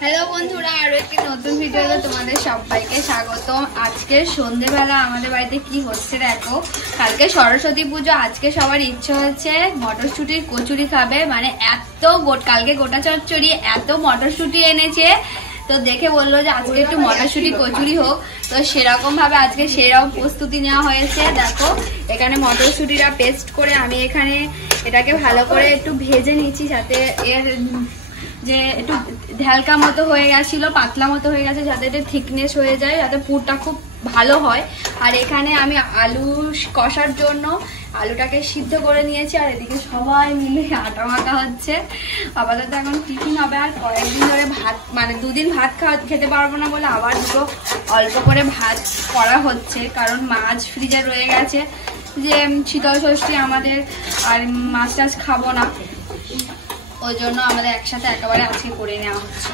Hello বন্ধুরা, আরো একটি নতুন ভিডিওতে তোমাদের সবাইকে স্বাগতম। আজকে সন্ধ্যেবেলা আমাদের বাড়িতে কি হচ্ছে দেখো। কালকে সরস্বতী পুজো, আজকে সবার ইচ্ছে হচ্ছে মটরশুটির কচুরি খাবে। মানে কালকে গোটা চচ্চড়ি, এত মটরশুটি এনেছে, তো দেখে বললো যে আজকে একটু মটরশুটি কচুরি হোক। তো সেরকম ভাবে আজকে সেরকম প্রস্তুতি নেওয়া হয়েছে। দেখো এখানে মটরশুটিটা পেস্ট করে আমি এখানে এটাকে ভালো করে একটু ভেজে নিচ্ছি, যাতে এর যে একটু ঢালকা মতো হয়ে গেছিল, পাতলা মতো হয়ে গেছে, যাতে একটু থিকনেস হয়ে যায়, যাতে পুরটা খুব ভালো হয়। আর এখানে আমি আলু কষার জন্য আলুটাকে সিদ্ধ করে নিয়েছি, আর এদিকে সবাই মিলে আটা মাখা হচ্ছে। আপাতত এখন টিফিন হবে, আর কয়েকদিন ধরে ভাত, মানে দুদিন ভাত খেতে পারবো না বলে আবার দুটো অল্প করে ভাত করা হচ্ছে, কারণ মাছ ফ্রিজে রয়ে গেছে, যে শীতল ষষ্ঠী আমাদের, আর মাছ টাছ খাবো না, ওই জন্য আমাদের একসাথে একেবারে আজকে করে নেওয়া হচ্ছে।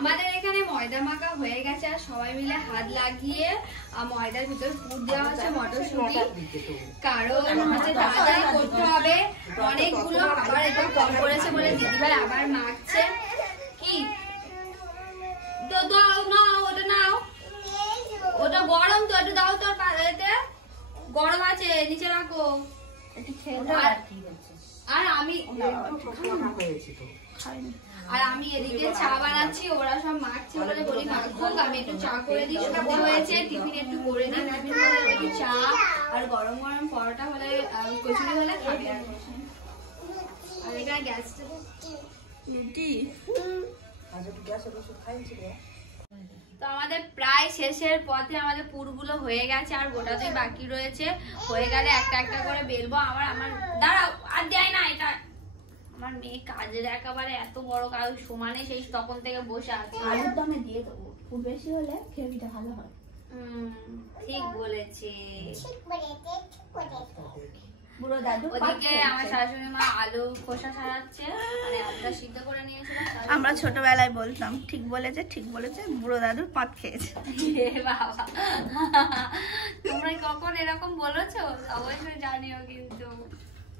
আমাদের এখানে ময়দা মাখা হয়ে গেছে, আর সবাই মিলে হাত লাগিয়ে ময়দার ভিতর পুর দেওয়া হচ্ছে মটরশুঁটি, কারণ হচ্ছে তাড়াতাড়ি করতে হবে অনেকগুলো। আবার এটা কম করেছে বলে দিদিভাই আবার মাখছে। কি দাও না, ওটা নাও, ওটা গরম তো, একটু দাও, তোর পাতে গরম আছে, নিচে রাখো। আর আমি এদিকে চা বানাচ্ছি, ওরা সব মাখছে বলে বলি মাখুক, আমি একটু চা করে দিই। সন্ধে হয়েছে, টিফিন একটু করে নিই, টিফিন হলে একটু চা আর গরম গরম পরোটা হলে, কচুরি হলে খাবে। আর এখানে গ্যাসটা রুটি। তো আমাদের প্রায় শেষের পথে, আমাদের পুরগুলো হয়ে গেছে, আর গোটাতেই বাকি রয়েছে। হয়ে গেলে একটা একটা করে বেলবো। আমার দাঁড়াও, আর দেয় না এটা, আমার মেয়ে কাজের একেবারে এত বড় কাজ সমানে, সেই তখন থেকে বসে আছে। আলুর দমে দিয়ে দেবো, খুব বেশি হলে গ্রেভিটা ভালো হয়। ঠিক বলেছে। বুড়ো দাদু ওদিকে আমার শাশুড়ি মা আলু খোসা ছাড়াচ্ছে, মানে আলুটা সিদ্ধ করে নিয়েছিল। আমরা ছোটবেলায় বলতাম ঠিক বলেছে, ঠিক বলেছে, বুড়ো দাদুর পাত খেয়েছে। বাবা, তোমরা কখন এরকম বলেছো অবশ্যই জানিও, কিন্তু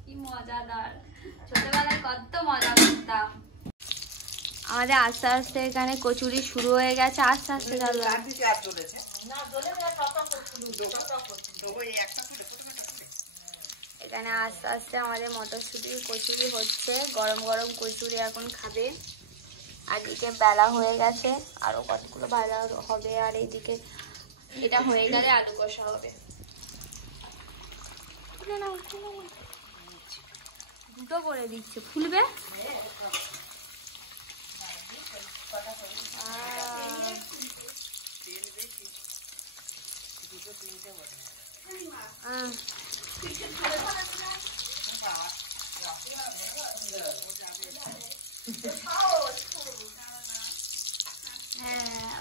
কি মজাদার, ছোটবেলায় কত মজা করতাম। আমাদের আস্তে আস্তে এখানে কচুরি শুরু হয়ে গেছে, আস্তে আস্তে চালু। এখানে আস্তে আস্তে আমাদের মটরশুটির কচুরি হচ্ছে, গরম গরম কচুরি এখন খাবে। আর এদিকে বেলা হয়ে গেছে, আরো কতগুলো ভাজা হবে, আর এইদিকে এটা হয়ে গেলে আলু কষা হবে। দুটো করে দিচ্ছে, ফুলবে।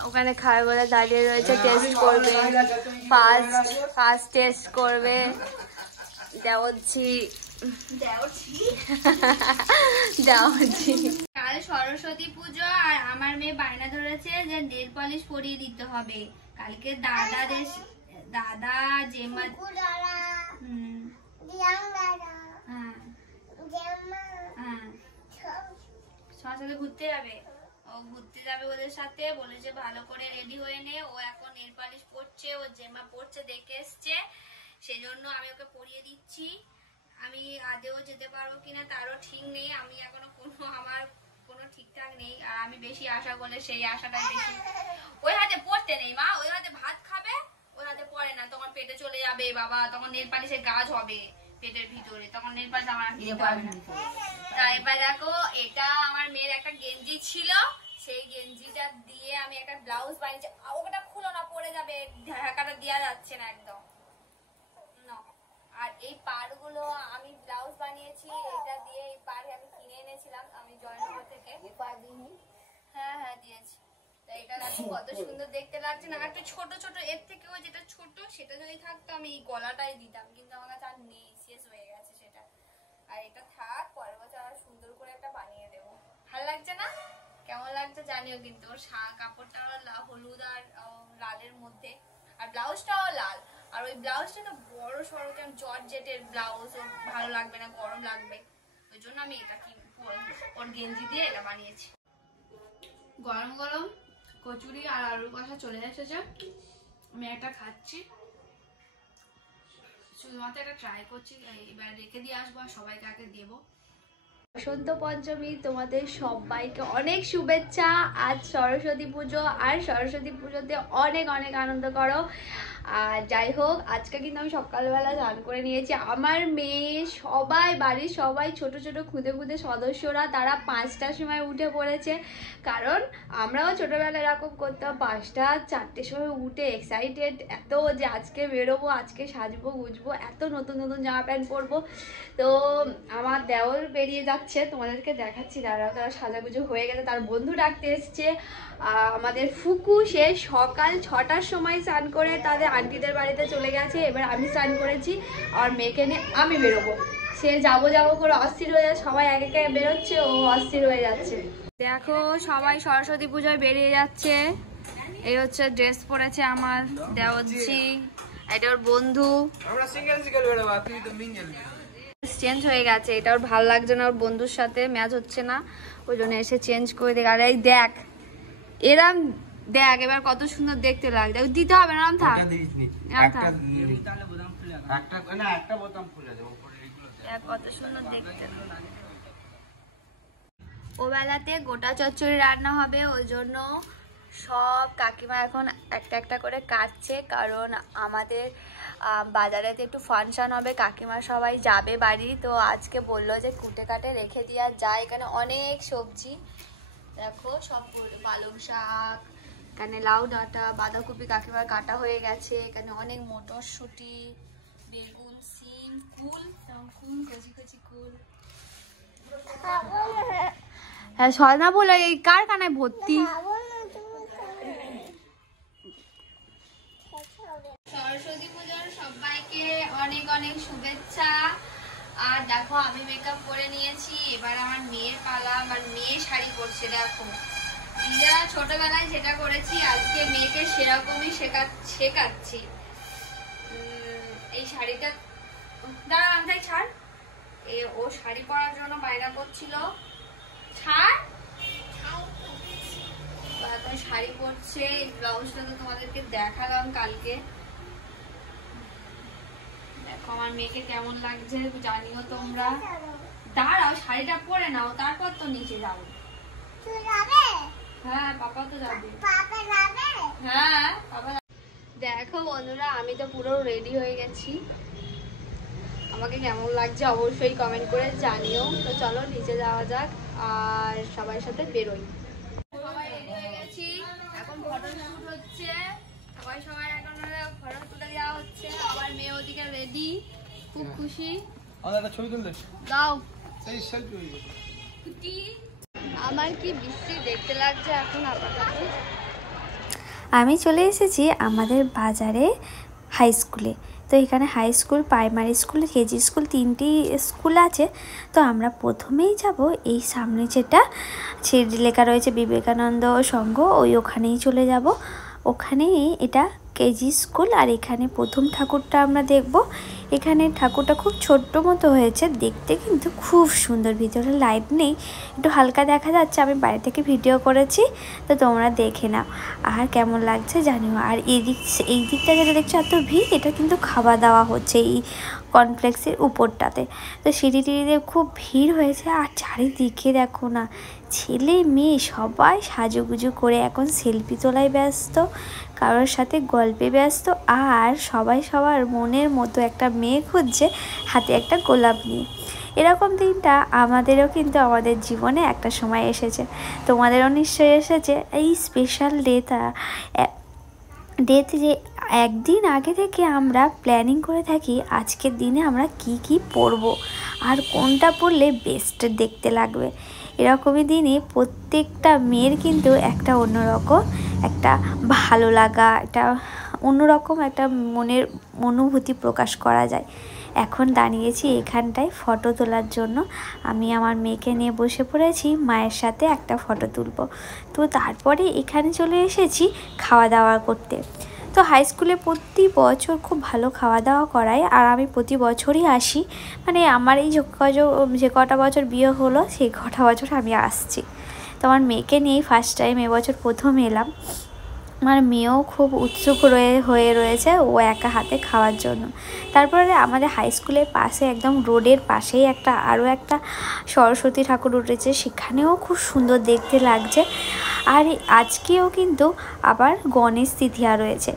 ওখানে খাওয়ার বলে দাঁড়িয়ে রয়েছে, টেস্ট করবে, ফার্স্ট টেস্ট করবে দেওয়াচ্ছি। কাল সরস্বতী পুজো, আর আমার মেয়ে বায়না ধরেছে যে নেল পলিশ পরিয়ে দিতে হবে। কালকে দাদা জেমা সবার সাথে ঘুরতে যাবে, ও ঘুরতে যাবে ওদের সাথে, বলেছে ভালো করে রেডি হয়ে নে। ও এখন নেল পলিশ পরছে, ও জেমা পরছে, দেখে এসছে, সেজন্য আমি ওকে পরিয়ে দিচ্ছি। আমি আদেও যেতে পারবো কিনা তারও ঠিক নেই, আমি এখনো আমার কোনো ঠিকঠাক নেই। আর আমি বেশি আশা করলে সেই আশাটাই বেশি। ওই হাতে পড়তে নেই মা, ওই হাতে ভাত খাবে, ওই হাতে পড়ে না, তখন পেটে চলে যাবে বাবা, তখন নেল পালিশের গাছ হবে পেটের ভিতরে, তখন নেল পালিশ আমার দিতে পারবে না। তাই এবার দেখো, এটা আমার মেয়ের একটা গেঞ্জি ছিল, সেই গেঞ্জিটা দিয়ে আমি একটা ব্লাউজ বানিয়েছি। ওটা খুলো না, পড়ে যাবে, ঢাকাটা দেওয়া যাচ্ছে না একদম। আর এই পাড়গুলো আমি ব্লাউজ বানিয়েছি, এটা দিয়ে এই পাড় আমি কিনে এনেছিলাম আমি জয়নগর থেকে। হ্যাঁ দিয়েছি। এটা দেখো কত সুন্দর দেখতে লাগছে না, একটু ছোট ছোট, এর থেকেও যেটা ছোট সেটা যদি থাকতো আমি এই গলাটাই দিতাম, কিন্তু আমার কাছে আর নেই, শেষ হয়ে গেছে সেটা। আর এটা থাক, পরের বছর আর সুন্দর করে একটা বানিয়ে দেবো। ভালো লাগছে না? কেমন লাগছে জানিও কিন্তু। ওর কাপড়টা হলুদ আর লালের মধ্যে, আর ব্লাউজটাও লাল। আর ওই ব্লাউজটা তো বড় সড়ো, জর্জেটের ব্লাউজ, ভালো লাগবে না, গরম লাগবে, ওই জন্য আমি এটা ওর গেঞ্জি দিয়ে এটা বানিয়েছি। গরম গরম কচুরি আর আলুর কষা চলে এসেছে, আমি একটা খাচ্ছি, শুধুমাত্র একটা ট্রাই করছি, এবার রেখে দিয়ে আসবো আর সবাইকে আগে দেবো। বসন্ত পঞ্চমী তোমাদের সবাইকে অনেক শুভেচ্ছা। আজ সরস্বতী পুজো, আর সরস্বতী পুজোতে অনেক অনেক আনন্দ করো। আর যাই হোক, আজকে কিন্তু আমি সকালবেলা স্নান করে নিয়েছি। আমার মেয়ে সবাই, বাড়ির সবাই, ছোট ছোট খুদে খুদে সদস্যরা, তারা 5টার সময় উঠে পড়েছে। কারণ আমরাও ছোটবেলায় এরকম করতাম, 5টা 4টের সময় উঠে এক্সাইটেড এত যে আজকে বেরোবো, আজকে সাজবো গুজবো, এত নতুন নতুন জামা প্যান্ট পরবো। তো আমার দেওর বেরিয়ে যাচ্ছে, তোমাদেরকে দেখাচ্ছি দাঁড়াও। তারা সাজাগুজো হয়ে গেছে, তার বন্ধু ডাকতে এসছে। আমাদের ফুকু সে সকাল 6টার সময় স্নান করে তাদের আন্টিদের বাড়িতে চলে গেছে। এবার আমি স্নান করেছি, আর মেয়েকে নিয়ে আমি বেরোবো। সে যাবো যাবো করে অস্থির হয়ে যাচ্ছে, সবাই এক একে বেরোচ্ছে, ও অস্থির হয়ে যাচ্ছে। দেখো সবাই সরস্বতী পুজোয় বেরিয়ে যাচ্ছে। এই হচ্ছে ড্রেস পরেছে আমার দেওরজি, এটা ওর বন্ধু। আমরা সিঙ্গেল সিঙ্গেল বেরোবো, তুই তো মিঙ্গেল। চেঞ্জ হয়ে গেছে, এটা ওর ভালো লাগছে না, ওর বন্ধুর সাথে ম্যাচ হচ্ছে না, ওই জন্য এসে চেঞ্জ করে দেখ। আর এই দেখ এরম দেখ, এবার কত সুন্দর দেখতে লাগছে। দিতে হবে না, এরম থাক, একটা বোতাম খুলে দেবো, কত সুন্দর দেখতে। ও বেলাতে গোটা চচ্চড়ি রান্না হবে, ওই জন্য সব কাকিমা এখন একটা একটা করে কাটছে। কারণ আমাদের বাজারেতে একটু ফাংশন হবে, কাকিমা সবাই যাবে বাড়ি, তো আজকে বললো যে কুটে কাটে রেখে দেওয়া যায়। এখানে অনেক সবজি দেখো, সব পালং শাক, এখানে লাউ ডাঁটা, বাঁধাকপি কাকিমার কাটা হয়ে গেছে, এখানে অনেক মটরশুঁটি, বেগুন, সিম, কুল, কচি কচি কুল। হ্যাঁ সজনা ফুল এই কার কানায় ভর্তি। সরস্বতী পুজোর সবাইকে অনেক অনেক শুভেচ্ছা। আর দেখো আমি মেকআপ করে নিয়েছি, এবার আমার মেয়ের পালা। আমার মেয়ে শাড়ি পরছে, দেখো নিজেরা ছোটবেলায় যেটা করেছি আজকে মেয়েকে সেরকমই শেখাচ্ছি। এই শাড়িটা দাঁড়া আমি ছাড়, ও শাড়ি পরার জন্য বায়না করছিল, ছাড়। এখন শাড়ি পরছে, ব্লাউজটা তো তোমাদেরকে দেখালাম কালকে। দেখো আমার মেয়েকে কেমন লাগছে জানিও তোমরা। দাঁড়াও শাড়িটা পরে নাও, তারপর তো নিচে যাবো। হ্যাঁ পাপা তো যাবে। হ্যাঁ পাপা। দেখো বন্ধুরা, আমি তো পুরো রেডি হয়ে গেছি, আমাকে কেমন লাগছে অবশ্যই কমেন্ট করে জানিও। তো চলো নিচে যাওয়া যাক আর সবার সাথে বেরোই। সবাই রেডি হয়ে গেছি, এখন ফটো শুট হচ্ছে, সবাই এখন ফটো তুলে দেওয়া হচ্ছে। আমার মেয়ে ওদিকে রেডি, খুব খুশি। ছবি তুলতে দাও। সেই সেলফি হয়ে গেছে। আমার কি বিশ্রী দেখতে লাগছে এখন আপাতত। আমি চলে এসেছি আমাদের বাজারে হাই স্কুলে। তো এখানে high school, primary school, KG school, 3টি স্কুল আছে। তো আমরা প্রথমেই যাব এই সামনে যেটা লেখা রয়েছে বিবেকানন্দ সংঘ, ওখানেই চলে যাব। ওখানেই এটা কেজি স্কুল, আর এখানে প্রথম ঠাকুরটা আমরা দেখব। এখানে ঠাকুরটা খুব ছোট্ট মতো হয়েছে, দেখতে কিন্তু খুব সুন্দর। ভিতরে লাইট নেই, একটু হালকা দেখা যাচ্ছে, আমি বাইরে থেকে ভিডিও করেছি, তো তোমরা দেখে নাও আর কেমন লাগছে জানিও। আর এই দিকটা যেটা দেখছো এত ভিড়, এটা কিন্তু খাওয়া দাওয়া হচ্ছে এই কমপ্লেক্সের উপরটাতে। তো সিঁড়ি টিড়িতে খুব ভিড় হয়েছে, আর চারিদিকে দেখো না, ছেলে মেয়ে সবাই সাজুগুজু করে এখন সেলফি তোলায় ব্যস্ত, কারোর সাথে গল্পে ব্যস্ত, আর সবাই সবার মনের মতো একটা মেয়ে খুঁজছে হাতে একটা গোলাপ নিয়ে। এরকম দিনটা আমাদেরও কিন্তু আমাদের জীবনে একটা সময় এসেছে, তোমাদেরও নিশ্চয়ই এসেছে। এই স্পেশাল ডেতে যে একদিন আগে থেকে আমরা প্ল্যানিং করে থাকি আজকের দিনে আমরা কি কি পরবো আর কোনটা পরলে বেস্ট দেখতে লাগবে। এরকমই দিনে প্রত্যেকটা মেয়ের কিন্তু একটা অন্যরকম একটা ভালো লাগা, একটা অন্যরকম একটা মনের অনুভূতি প্রকাশ করা যায়। এখন দাঁড়িয়েছি এখানটায় ফটো তোলার জন্য। আমি আমার মেয়েকে নিয়ে বসে পড়েছি, মায়ের সাথে একটা ফটো তুলব। তো তারপরে এখানে চলে এসেছি খাওয়া দাওয়া করতে। তো হাই স্কুলে প্রতি বছর খুব ভালো খাওয়া দাওয়া করায়, আর আমি প্রতি বছরই আসি। মানে আমার এই যে কটা বছর বিয়ে হলো সেই কটা বছর আমি আসছি। তো আমার মেয়েকে নিয়েই ফার্স্ট টাইম এবছর প্রথম এলাম। আমার মেয়েও খুব উৎসুক হয়ে রয়েছে ও একা হাতে খাওয়ার জন্য। তারপরে আমাদের হাই স্কুলের পাশে একদম রোডের পাশেই আরও একটা সরস্বতী ঠাকুর উঠেছে, সেখানেও খুব সুন্দর দেখতে লাগছে। আর আজকেও কিন্তু আবার গণেশ তৃতীয়া রয়েছে।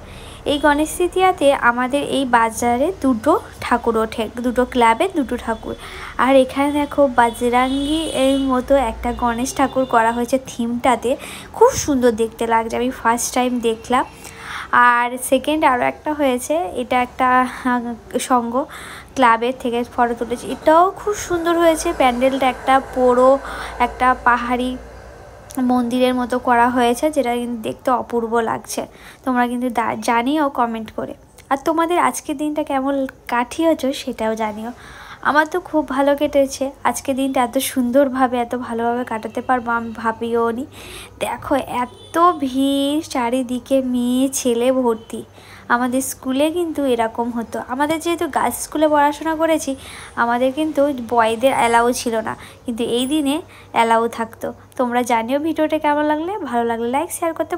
এই গণেশ তৃতীয়াতে আমাদের এই বাজারে দুটো ঠাকুর ওঠে, দুটো ক্লাবে দুটো ঠাকুর। আর এখানে দেখো বাজরাঙ্গি এর মতো একটা গণেশ ঠাকুর করা হয়েছে থিমটাতে, খুব সুন্দর দেখতে লাগছে, আমি ফার্স্ট টাইম দেখলাম। আর সেকেন্ড আরও একটা হয়েছে, এটা একটা সঙ্গ ক্লাবের থেকে ফটো তুলেছে, এটাও খুব সুন্দর হয়েছে। প্যান্ডেলটা একটা একটা পাহাড়ি মন্দিরের মতো করা হয়েছে, যেটা কিন্তু দেখতে অপূর্ব লাগছে। তোমরা কিন্তু জানিও কমেন্ট করে। আর তোমাদের আজকের দিনটা কেমন কাটিয়েছো সেটাও জানিও। আমার তো খুব ভালো কেটেছে আজকের দিনটা, এত সুন্দরভাবে এত ভালোভাবে কাটাতে পারবো আমি ভাবিও নি। দেখো এত ভিড়, চারিদিকে মেয়ে ছেলে ভর্তি। আমাদের স্কুলে কিন্তু এরকম হতো, আমাদের যেহেতু গার্লস স্কুলে পড়াশোনা করেছি আমাদের কিন্তু বয়দের অ্যালাউ ছিল না, কিন্তু এই দিনে অ্যালাউ থাকতো। তোমরা জানিও ভিডিওটা কেমন লাগলে, ভালো লাগলে লাইক শেয়ার করতে